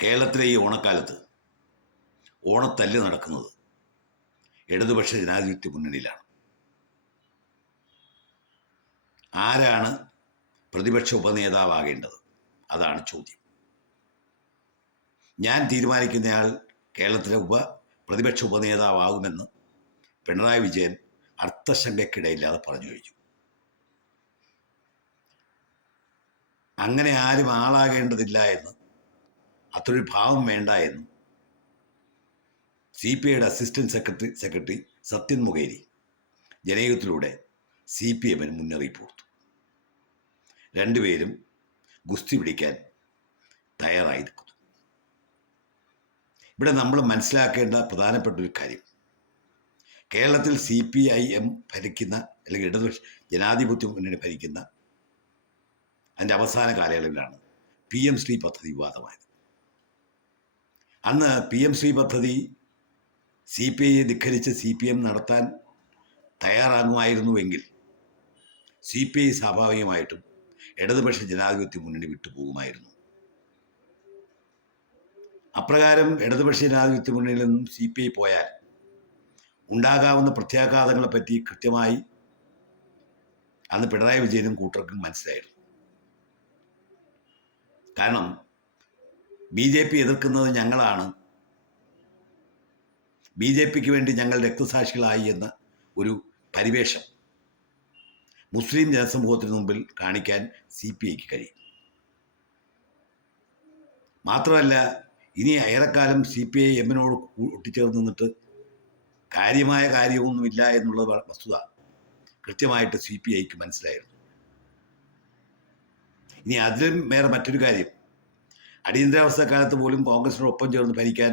കേരളത്തിലെ ഈ ഓണക്കാലത്ത് ഓണത്തല്ല് നടക്കുന്നത് ഇടതുപക്ഷ ജനാധിപത്യ മുന്നണിയിലാണ്. ആരാണ് പ്രതിപക്ഷ ഉപനേതാവാകേണ്ടത്? അതാണ് ചോദ്യം. ഞാൻ തീരുമാനിക്കുന്നയാൾ കേരളത്തിലെ പ്രതിപക്ഷ ഉപനേതാവാകുമെന്ന് പിണറായി വിജയൻ അർത്ഥശങ്കയ്ക്കിടയില്ലാതെ പറഞ്ഞു കഴിഞ്ഞു. അങ്ങനെ ആരും ആളാകേണ്ടതില്ല എന്ന്, അത്രയൊരു ഭാവം വേണ്ട എന്ന് CPIയുടെ അസിസ്റ്റന്റ് സെക്രട്ടറി സത്യൻ മുഖേരി ജനയുഗത്തിലൂടെ CPMന് മുന്നറിയിപ്പ് കൊടുത്തു. രണ്ടുപേരും ഗുസ്തി പിടിക്കാൻ തയ്യാറായി നിൽക്കുന്നു. ഇവിടെ നമ്മൾ മനസ്സിലാക്കേണ്ട പ്രധാനപ്പെട്ട ഒരു കാര്യം, കേരളത്തിൽ CPIM ഭരിക്കുന്ന അല്ലെങ്കിൽ ഇടതുപക്ഷ ജനാധിപത്യ മുന്നണി ഭരിക്കുന്ന അതിൻ്റെ അവസാന കാലയളവിലാണ് PM ശ്രീ പദ്ധതി വിവാദമായത്. അന്ന് PM ശ്രീ പദ്ധതി CPIയെ ധിക്കരിച്ച് CPM നടത്താൻ തയ്യാറാകുമായിരുന്നുവെങ്കിൽ CPI സ്വാഭാവികമായിട്ടും ഇടതുപക്ഷ ജനാധിപത്യ മുന്നണി വിട്ടുപോകുമായിരുന്നു. അപ്രകാരം ഇടതുപക്ഷ ജനാധിപത്യ മുന്നണിയിൽ നിന്നും CPI പോയാൽ ഉണ്ടാകാവുന്ന പ്രത്യാഘാതങ്ങളെപ്പറ്റി കൃത്യമായി അന്ന് പിണറായി വിജയനും കൂട്ടർക്കും മനസ്സിലായിരുന്നു. കാരണം BJP എതിർക്കുന്നത് ഞങ്ങളാണ്, BJPക്ക് വേണ്ടി ഞങ്ങൾ രക്തസാക്ഷികളായി എന്ന ഒരു പരിവേഷം മുസ്ലിം ജനസമൂഹത്തിന് മുമ്പിൽ കാണിക്കാൻ CPIക്ക് കഴിയും. മാത്രമല്ല, ഇനി ഏറെക്കാലം CPIMനോട് ഒട്ടിച്ചേർന്ന് നിന്നിട്ട് കാര്യമായ കാര്യമൊന്നുമില്ല എന്നുള്ള വസ്തുത കൃത്യമായിട്ട് CPIക്ക് മനസ്സിലായിരുന്നു. ഇനി അതിലും വേറെ മറ്റൊരു കാര്യം, അടിയന്തരാവസ്ഥ കാലത്ത് പോലും കോൺഗ്രസിനോടൊപ്പം ചേർന്ന് ഭരിക്കാൻ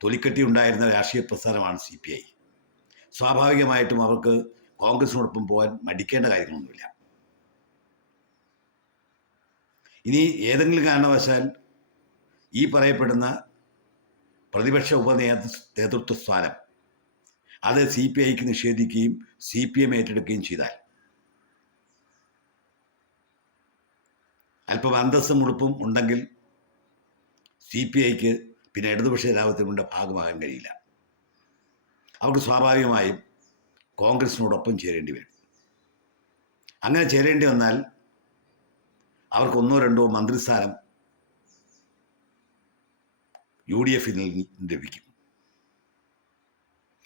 തൊലിക്കെട്ടി ഉണ്ടായിരുന്ന രാഷ്ട്രീയ പ്രസ്ഥാനമാണ് CPI. സ്വാഭാവികമായിട്ടും അവർക്ക് കോൺഗ്രസിനോടൊപ്പം പോകാൻ മടിക്കേണ്ട കാര്യങ്ങളൊന്നുമില്ല. ഇനി ഏതെങ്കിലും കാരണവശാൽ ഈ പറയപ്പെടുന്ന പ്രതിപക്ഷ നേതൃത്വ സ്ഥാനം അത് CPIക്ക് നിഷേധിക്കുകയും CPM ഏറ്റെടുക്കുകയും ചെയ്താൽ അല്പം അന്തസ്സും ഉടുപ്പും ഉണ്ടെങ്കിൽ CPIക്ക് പിന്നെ ഇടതുപക്ഷ ജനാധിപത്യത്തിൻ്റെ ഭാഗമാകാൻ കഴിയില്ല. അവർക്ക് സ്വാഭാവികമായും കോൺഗ്രസിനോടൊപ്പം ചേരേണ്ടി വരും. അങ്ങനെ ചേരേണ്ടി വന്നാൽ അവർക്ക് 1-2 മന്ത്രിസ്ഥാനം UDFിൽ ലഭിക്കും.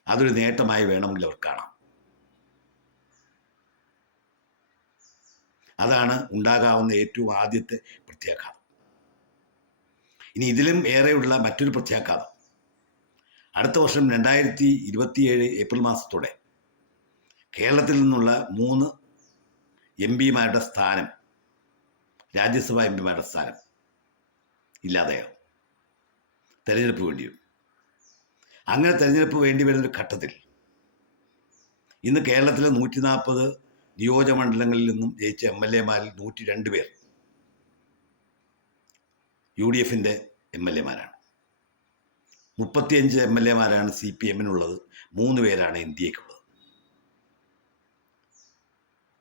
അതൊരു നേട്ടമായി വേണമെങ്കിൽ അവർ കാണാം. അതാണ് ഉണ്ടാകാവുന്ന ഏറ്റവും ആദ്യത്തെ പ്രത്യാഘാതം. ഇനി ഇതിലും ഏറെയുള്ള മറ്റൊരു പ്രത്യാഘാതം, അടുത്ത വർഷം 2027 ഏപ്രിൽ മാസത്തോടെ കേരളത്തിൽ നിന്നുള്ള 3 MPമാരുടെ സ്ഥാനം, രാജ്യസഭാ MPമാരുടെ സ്ഥാനം ഇല്ലാതെയാവും. തെരഞ്ഞെടുപ്പ് വേണ്ടി വരും. അങ്ങനെ തെരഞ്ഞെടുപ്പ് വേണ്ടി വരുന്നൊരു ഘട്ടത്തിൽ ഇന്ന് കേരളത്തിലെ 140 നിയോജകമണ്ഡലങ്ങളിൽ നിന്നും ജയിച്ച MLAമാരിൽ 102 പേർ UDFിൻ്റെ MLAമാരാണ്. 35 MLAമാരാണ് CPMനുള്ളത്, 3 പേരാണ് NDAക്കുള്ളത്.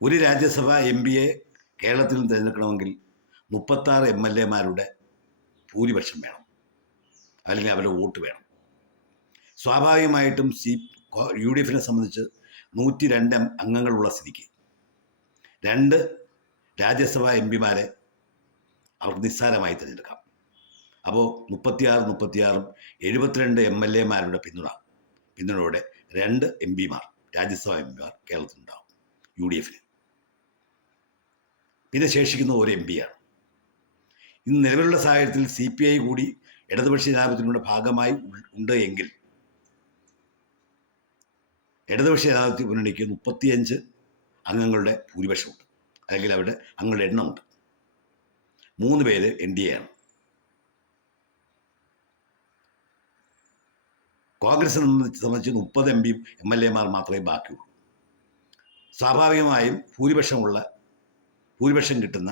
ഒരു രാജ്യസഭാ MPയെ കേരളത്തിൽ നിന്ന് തിരഞ്ഞെടുക്കണമെങ്കിൽ 36 MLAമാരുടെ ഭൂരിപക്ഷം വേണം, അല്ലെങ്കിൽ അവരുടെ വോട്ട് വേണം. സ്വാഭാവികമായിട്ടും UDFിനെ സംബന്ധിച്ച് 102 അംഗങ്ങളുള്ള സ്ഥിതിക്ക് 2 രാജ്യസഭാ MPമാരെ അവർക്ക് നിസ്സാരമായി തിരഞ്ഞെടുക്കാം. അപ്പോൾ 36 72 MLAമാരുടെ പിന്തുണയോടെ 2 MPമാർ, രാജ്യസഭാ MPമാർ കേരളത്തിലുണ്ടാവും UDFിന്. പിന്നെ ശേഷിക്കുന്ന ഒരു MPയാണ്. ഇന്ന് നിലവിലുള്ള സാഹചര്യത്തിൽ CPI കൂടി ഇടതുപക്ഷ ജനാധിപത്യത്തിൻ്റെ ഭാഗമായി ഉണ്ട് എങ്കിൽ ഇടതുപക്ഷ ജനാധിപത്യ മുന്നണിക്ക് 35 അംഗങ്ങളുടെ ഭൂരിപക്ഷമുണ്ട്, അല്ലെങ്കിൽ അവരുടെ അംഗങ്ങളുടെ എണ്ണമുണ്ട്. 3 പേര് NDA ആണ്. കോൺഗ്രസിനെ സംബന്ധിച്ച് 30 MLAമാർ മാത്രമേ ബാക്കിയുള്ളൂ. സ്വാഭാവികമായും ഭൂരിപക്ഷം കിട്ടുന്ന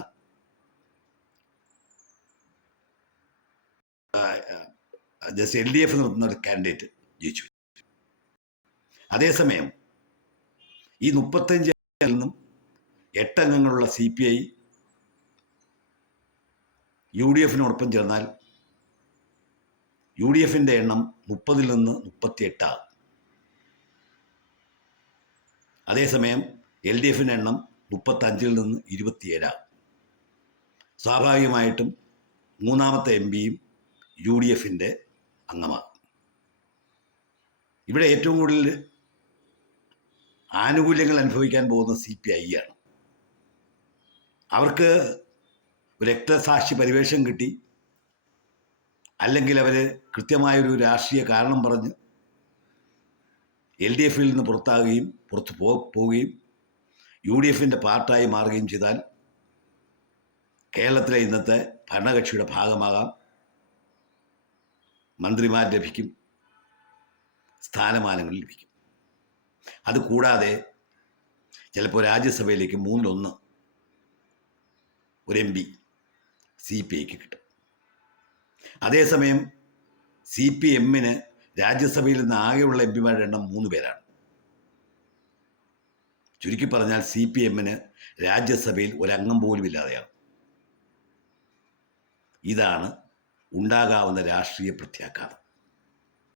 LDF നിർത്തുന്ന ഒരു കാൻഡിഡേറ്റ് ജയിച്ചു. അതേസമയം ഈ 35 നിന്നും 8 അംഗങ്ങളുള്ള CPI യു ഡി എഫിനോടൊപ്പം ചേർന്നാൽ യു ഡി എഫിൻ്റെ എണ്ണം 30-ൽ നിന്ന് 38 ആകും. അതേസമയം എൽ ഡി എഫിൻ്റെ എണ്ണം 35-ൽ നിന്ന് 27 ആകും. സ്വാഭാവികമായിട്ടും മൂന്നാമത്തെ എം പിയും യു ഡി എഫിൻ്റെ അംഗമാകും. ഇവിടെ ഏറ്റവും കൂടുതൽ ആനുകൂല്യങ്ങൾ അനുഭവിക്കാൻ പോകുന്ന CPI ആണ്. അവർക്ക് രക്തസാക്ഷി പരിവേഷം കിട്ടി, അല്ലെങ്കിൽ അവർ കൃത്യമായൊരു രാഷ്ട്രീയ കാരണം പറഞ്ഞ് LDF നിന്ന് പുറത്തു പോവുകയും UDF പാർട്ടായി മാറുകയും ചെയ്താൽ കേരളത്തിലെ ഇന്നത്തെ ഭരണകക്ഷിയുടെ ഭാഗമാകാം, മന്ത്രിമാർ ലഭിക്കും, സ്ഥാനമാനങ്ങൾ ലഭിക്കും. അതുകൂടാതെ ചിലപ്പോൾ രാജ്യസഭയിലേക്ക് 3-1 ഒരു MP CPIക്ക് കിട്ടും. അതേസമയം CPMന് രാജ്യസഭയിൽ നിന്ന് ആകെയുള്ള MPമാരുടെ എണ്ണം 3 പേരാണ്. ചുരുക്കി പറഞ്ഞാൽ CPMന് രാജ്യസഭയിൽ ഒരംഗം പോലും ഇല്ലാതെയാണ്. ഇതാണ് ഉണ്ടാകാവുന്ന രാഷ്ട്രീയ പ്രത്യാഘാതം.